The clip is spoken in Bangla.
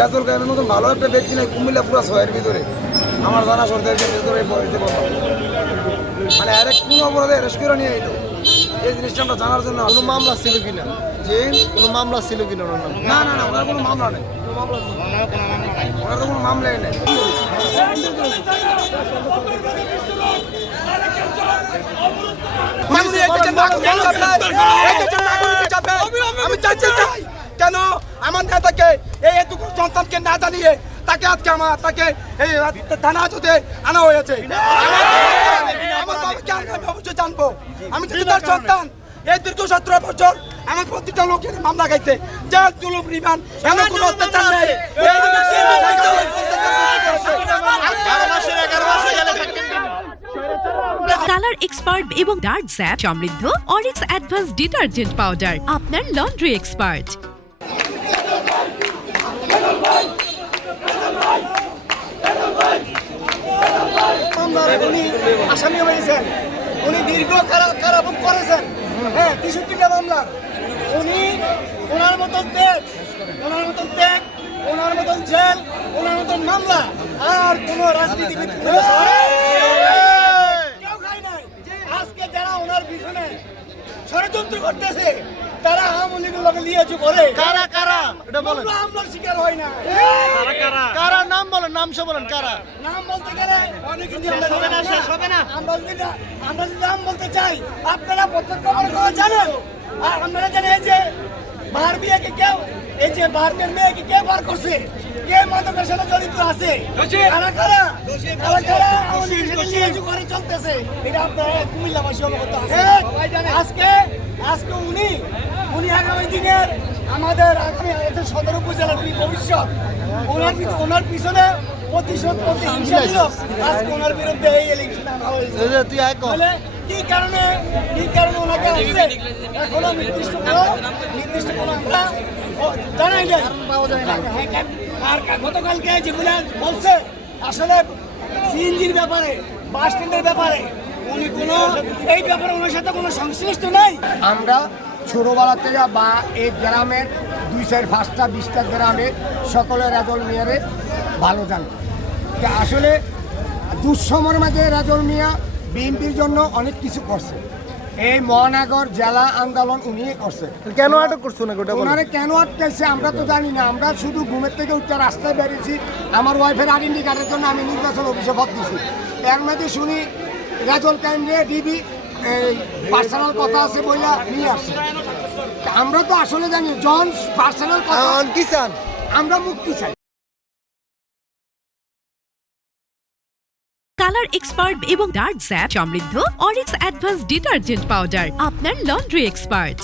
রাজুল কায়েমের মতন ভালো একটা ব্যক্তি নাই কুমিল্লা পুরো শহরের ভিতরে আমার জানা সরকারের ভিতরে বয়সে বললাম মানে আরেক কোন অপরাধে অ্যারেস্ট করে নিয়ে এলো এই জিনিসটা আমরা জানার জন্য কোনো মামলা ছিল কিনা যে কোনো মামলা ছিল কিনা ওনার নামে? না না না ওনার কোনো মামলা নেই ওনার তো কোনো মামলাই নেই আমি চাইতে চাই কেন আমার নেতাকে এই এতটুকু সন্তানকে না জানিয়ে তাকে আজকে তাকে এই থানা হাজতে আনা হয়েছে। আমার বাবাকে আমি অবশ্যই জানবো, আমি যদি তার সন্তান এই দীর্ঘ 17 বছর আমার প্রতিটা লোকের মামলা খাইছে, জেল জুলুম রিমান্ড এমন কোনো অত্যাচার নেই। কালার এক্সপার্ট এবং ডার্ক স্যাপ সমৃদ্ধ অরিক্স অ্যাডভান্স ডিটারজেন্ট পাউডার আপনার লন্ড্রি এক্সপার্ট। উনি আসামি হয়েছেন, উনি দীর্ঘ কারাভোগ করেছেন, হ্যাঁ 63টা মামলা। উনি ওনার মতন ত্যাগ, ওনার মতন ত্যাগ, ওনার মতন জেল, ওনার মতন মামলা আর কোন রাজনীতিবিদ কেউ খায় নাই। আজকে যারা ওনার পিছনে ষড়যন্ত্র করতেছে তারা আওয়ামী লীগের লিয়েছে করে কারা কারা এটা বলেন, আমলার শিকার হয় না। কারা কারা কারা নাম বলেন, নাম সহ বলেন কারা। নাম বলতে গেলে অনেক কিছু হবে না, শেষ হবে না। আমরা যদি নাম বলতে চাই আপনারা প্রত্যক্ষ করে জানেন, আর আপনারা জানেন এই যে বাহার বিয়েকে কেউ, এই যে বাহারের মেয়েকে কে বার করছে, কে মাদকের সাথে জড়িত আছে, কারা কারা কারা কারা আওয়ামী লীগের সাথে লিয়েছে করে চলতেছে, এটা আপনারা কুমিল্লাবাসী অবগত আছে। আজকে উনি আগামী দিনের আমাদের আগামী 17 উপজেলার উনি ভবিষ্যৎ, ওনার পিছনে প্রতিশোধ প্রতিহিংসা ছিল। আজকে ওনার বিরুদ্ধে এই ইলেকশন আনা হয়েছে। কি কারণে ওনাকে আসছে এখনো নির্দিষ্ট কোনো আমরা জানাই না। আর গতকালকে যেগুলো বলছে আসলে সিএনজির ব্যাপারে, বাস স্ট্যান্ডের ব্যাপারে উনি কোনো এই ব্যাপারে ওনার সাথে কোনো সংশ্লিষ্ট নাই। আমরা ছোটোবেলা থেকে বা এই গ্রামের 2-5টা 20টা গ্রামে সকলে রেজল মিয়ারে ভালো জান। আসলে দুঃসময়ের মাঝে রেজল মিয়া বিএনপির জন্য অনেক কিছু করছে, এই মহানগর জেলা আন্দোলন উনি করছে। কেন আটক করছো না গোটা ওনারে কেন আটকাইছে আমরা তো জানি না। আমরা শুধু ঘুমের থেকে উঠতে রাস্তায় বেরিয়েছি, আমার ওয়াইফের আইডেন্টি কার্ডের জন্য আমি নির্বাচন অফিসে ভোট দিয়েছি। এর মধ্যে শুনি রেজল কাইন্ডে ডিবি এই পার্সোনাল কথা আছে বইলা নিয়ে আসছে। আমরা তো আসলে জানি জন পার্সোনাল কথা কি চান, আমরা মুক্তি চাই। কালার এক্সপার্ট এবং ডার্ক স্যাপ সমৃদ্ধ অরিক্স অ্যাডভান্স ডিটারজেন্ট পাউডার আপনার লন্ড্রি এক্সপার্ট।